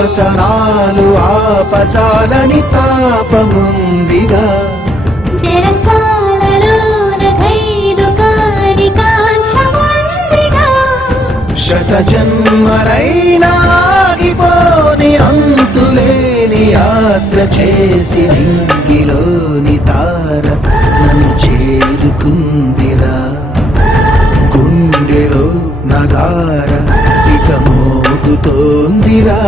శాసనాలు ఆపచాలని తాపముందిగా శత జన్మలైనా ఆగిపోని అంతులేని యాత్ర చేసి నింగిలోని తార నన్ను చేరుకుందిరా గుండెలో నగార ఇక మోగుతోందిరా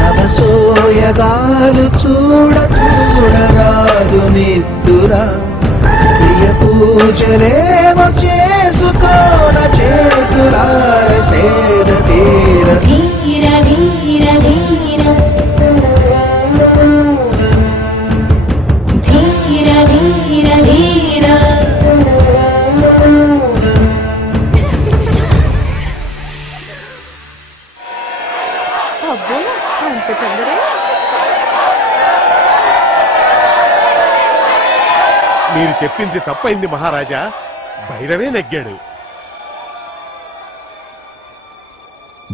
నవసోయగాలు చూడరాదు నిద్దురా ప్రియ పూజలేమో చేసుకోన చేతులార సేద తీర ధీర ధీర ధీర ధీర ధీర ధీర అబ్బో అంత తొందరే మీరు చెప్పింది తప్పైంది మహారాజా. భైరవే నెగ్గాడు.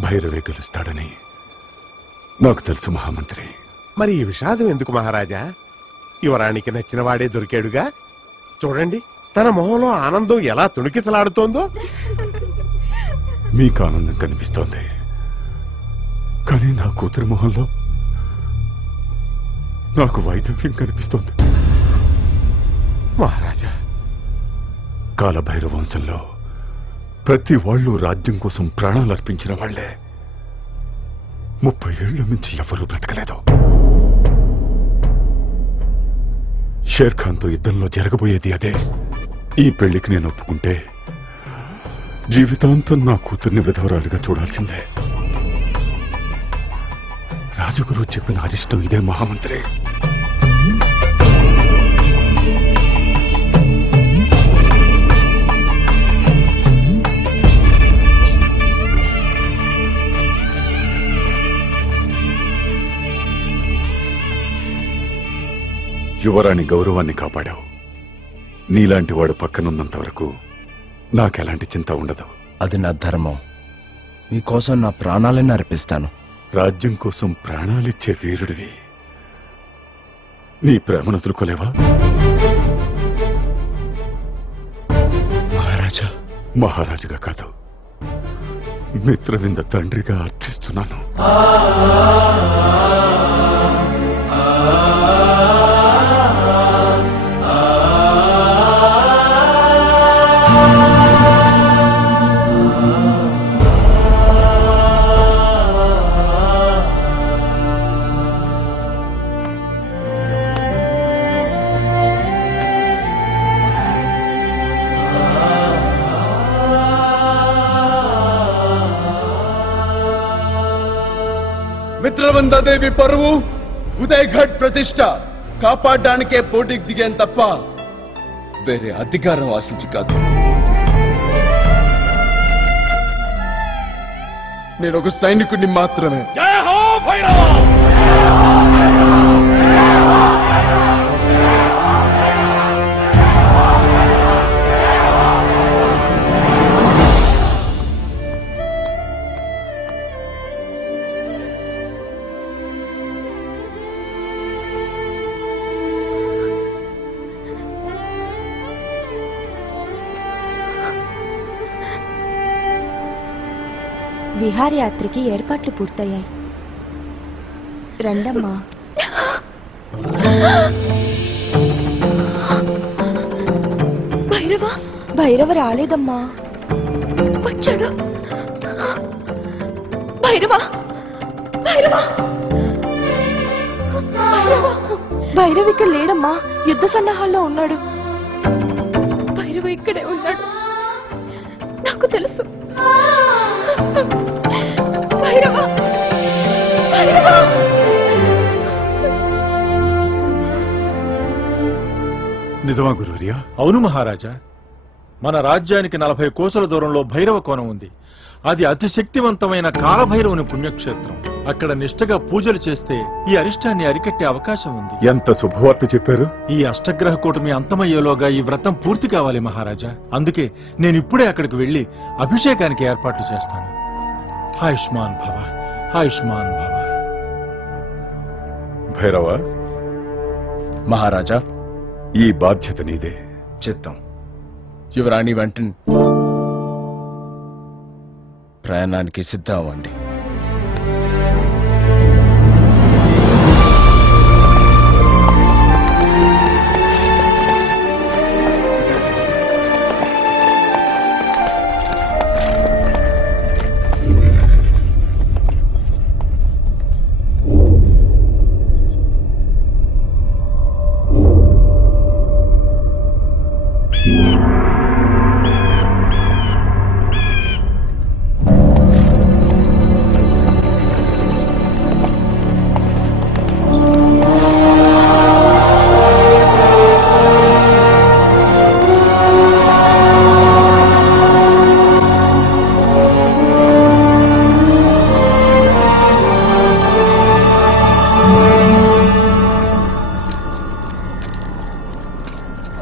భైరవే గెలుస్తాడని నాకు తెలుసు మహామంత్రి. మరి ఈ విషాదం ఎందుకు మహారాజా? యువరానికి నచ్చిన వాడే దొరికాడుగా. చూడండి తన మొహంలో ఆనందం ఎలా తుణికిసలాడుతోందో. మీకు ఆనందం కనిపిస్తోంది, కానీ నా కూతురి మొహంలో నాకు వైదవ్యం కనిపిస్తోంది. మహారాజా, కాలభైరవ వంశంలో ప్రతి వాళ్ళు రాజ్యం కోసం ప్రాణాలు అర్పించిన వాళ్లే 30 ఏళ్ల నుంచి ఎవరూ బ్రతకలేదు. షేర్ ఖాన్తో యుద్ధంలో జరగబోయేది అదే. ఈ పెళ్లికి నేను ఒప్పుకుంటే జీవితాంతం నా కూతుర్ని విధవరాలుగా చూడాల్సిందే. రాజగురు చెప్పిన అరిష్టం ఇదే మహామంత్రి. యువరాణి గౌరవాన్ని కాపాడావు. నీలాంటి వాడు పక్కనున్నంత వరకు నాకెలాంటి చింత ఉండదు. అది నా ధర్మం. మీకోసం నా ప్రాణాలను అర్పిస్తాను. రాజ్యం కోసం ప్రాణాలిచ్చే వీరుడివి. నీ ప్రేమను వదులుకోలేవా? మహారాజా, మహారాజుగా కాదు, మిత్రవింద తండ్రిగా అర్థిస్తున్నాను. మిత్రవందదేవి పరువు, ఉదయఘట్ ప్రతిష్ట కాపాడడానికే పోటీకి దిగాను తప్ప వేరే అధికారం ఆశించి కాదు. నేను ఒక సైనికుడిని మాత్రమే. జై హో భైరవ! విహారయాత్రకి ఏర్పాట్లు పూర్తయ్యాయి. రండమ్మా. భైరవ భైరవ రాలేదమ్మా. వచ్చాడు. భైరవ భైరవ భైరవ ఇక్కడ లేడమ్మా. యుద్ధ సన్నాహాల్లో ఉన్నాడు. భైరవ ఇక్కడే ఉన్నాడు. నాకు తెలుసు. భైరవ భైరవ నిజమా గురువర్య? అవును మహారాజా. మన రాజ్యానికి 40 కోసల దూరంలో భైరవ కోణం ఉంది. అది అతి శక్తివంతమైన కాలభైరవుని పుణ్యక్షేత్రం. అక్కడ నిష్ఠగా పూజలు చేస్తే ఈ అరిష్టాన్ని అరికట్టే అవకాశం ఉంది. ఎంత శుభవార్త చెప్పారు. ఈ అష్టగ్రహ కూటమి అంతమయ్యేలోగా ఈ వ్రతం పూర్తి కావాలి మహారాజా. అందుకే నేను ఇప్పుడే అక్కడికి వెళ్లి అభిషేకానికి ఏర్పాట్లు చేస్తాను. ఆయుష్మాన్ భవ, ఆయుష్మాన్ భవ. భైరవ, మహారాజా, ఈ బాధ్యత నీదే. చిత్తం. యువరాణి వెంటనే ప్రయాణానికి సిద్ధం అవ్వండి.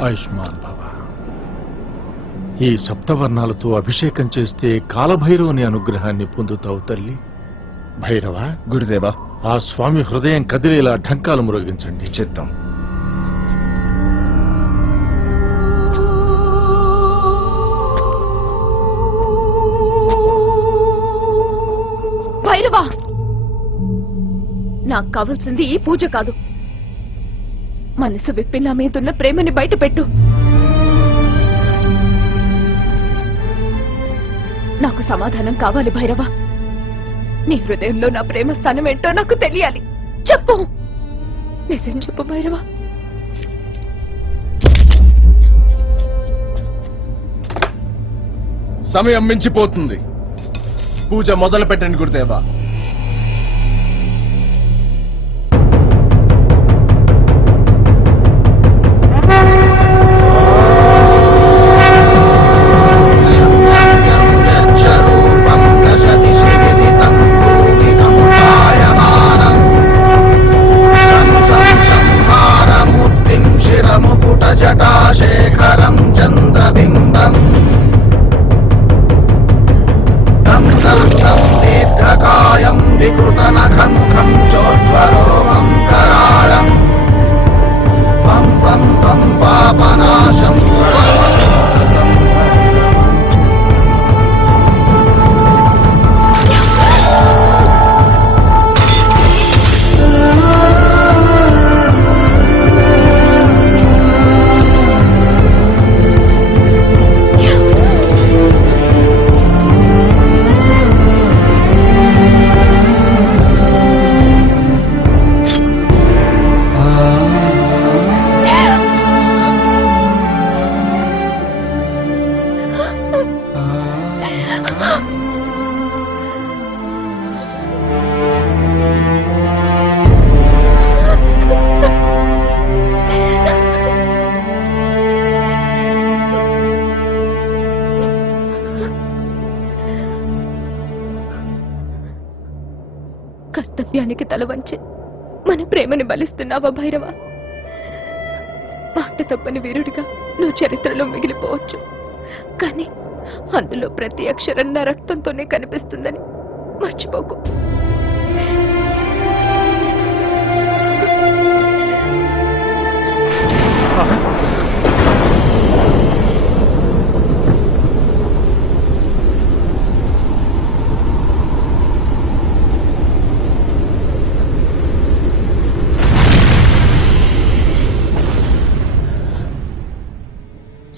ఆయుష్మాన్ భవ. ఈ సప్తవర్ణాలతో అభిషేకం చేస్తే కాలభైరవుని అనుగ్రహాన్ని పొందుతావు తల్లి. భైరవ, గురుదేవా, ఆ స్వామి హృదయం కదిలేలా ఢంకాలు మ్రోగించండి. చిత్తం. భైరవా, నాకు కావాల్సింది ఈ పూజ కాదు. మనసు విప్పి నా మీదున్న ప్రేమని బయట పెట్టు. నాకు సమాధానం కావాలి భైరవా. నీ హృదయంలో నా ప్రేమ స్థానం ఏంటో నాకు తెలియాలి. చెప్పు, నిజం చెప్పు భైరవా. సమయం మించిపోతుంది. పూజ మొదలు పెట్టండి గురుదేవా. జటాశేఖరం చంద్రబింబం దీర్ఘకాయం వికృతనఖముఖం చోద్వరోమం కరాళం పం పం పం పాపనాశం కర్తవ్యానికి తల వంచి మన ప్రేమని బలిస్తున్నావా భైరవ? మాట తప్పని వీరుడిగా నువ్వు చరిత్రలో మిగిలిపోవచ్చు, కానీ అందులో ప్రతి అక్షరం నా రక్తంతోనే కనిపిస్తుందని మర్చిపోకు.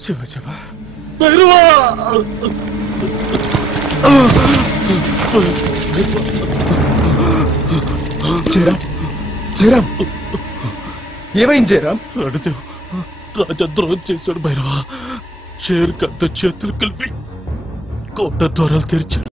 శివ శివ, భైరవా! జయరాం, ఏమైంది జయరాం? అడుగుతావు, రాజద్రోహం చేశాడు భైరవా. షేర్ ఖాన్తో చేతులు కలిపి కోట ద్వారాలు తెరిచాడు.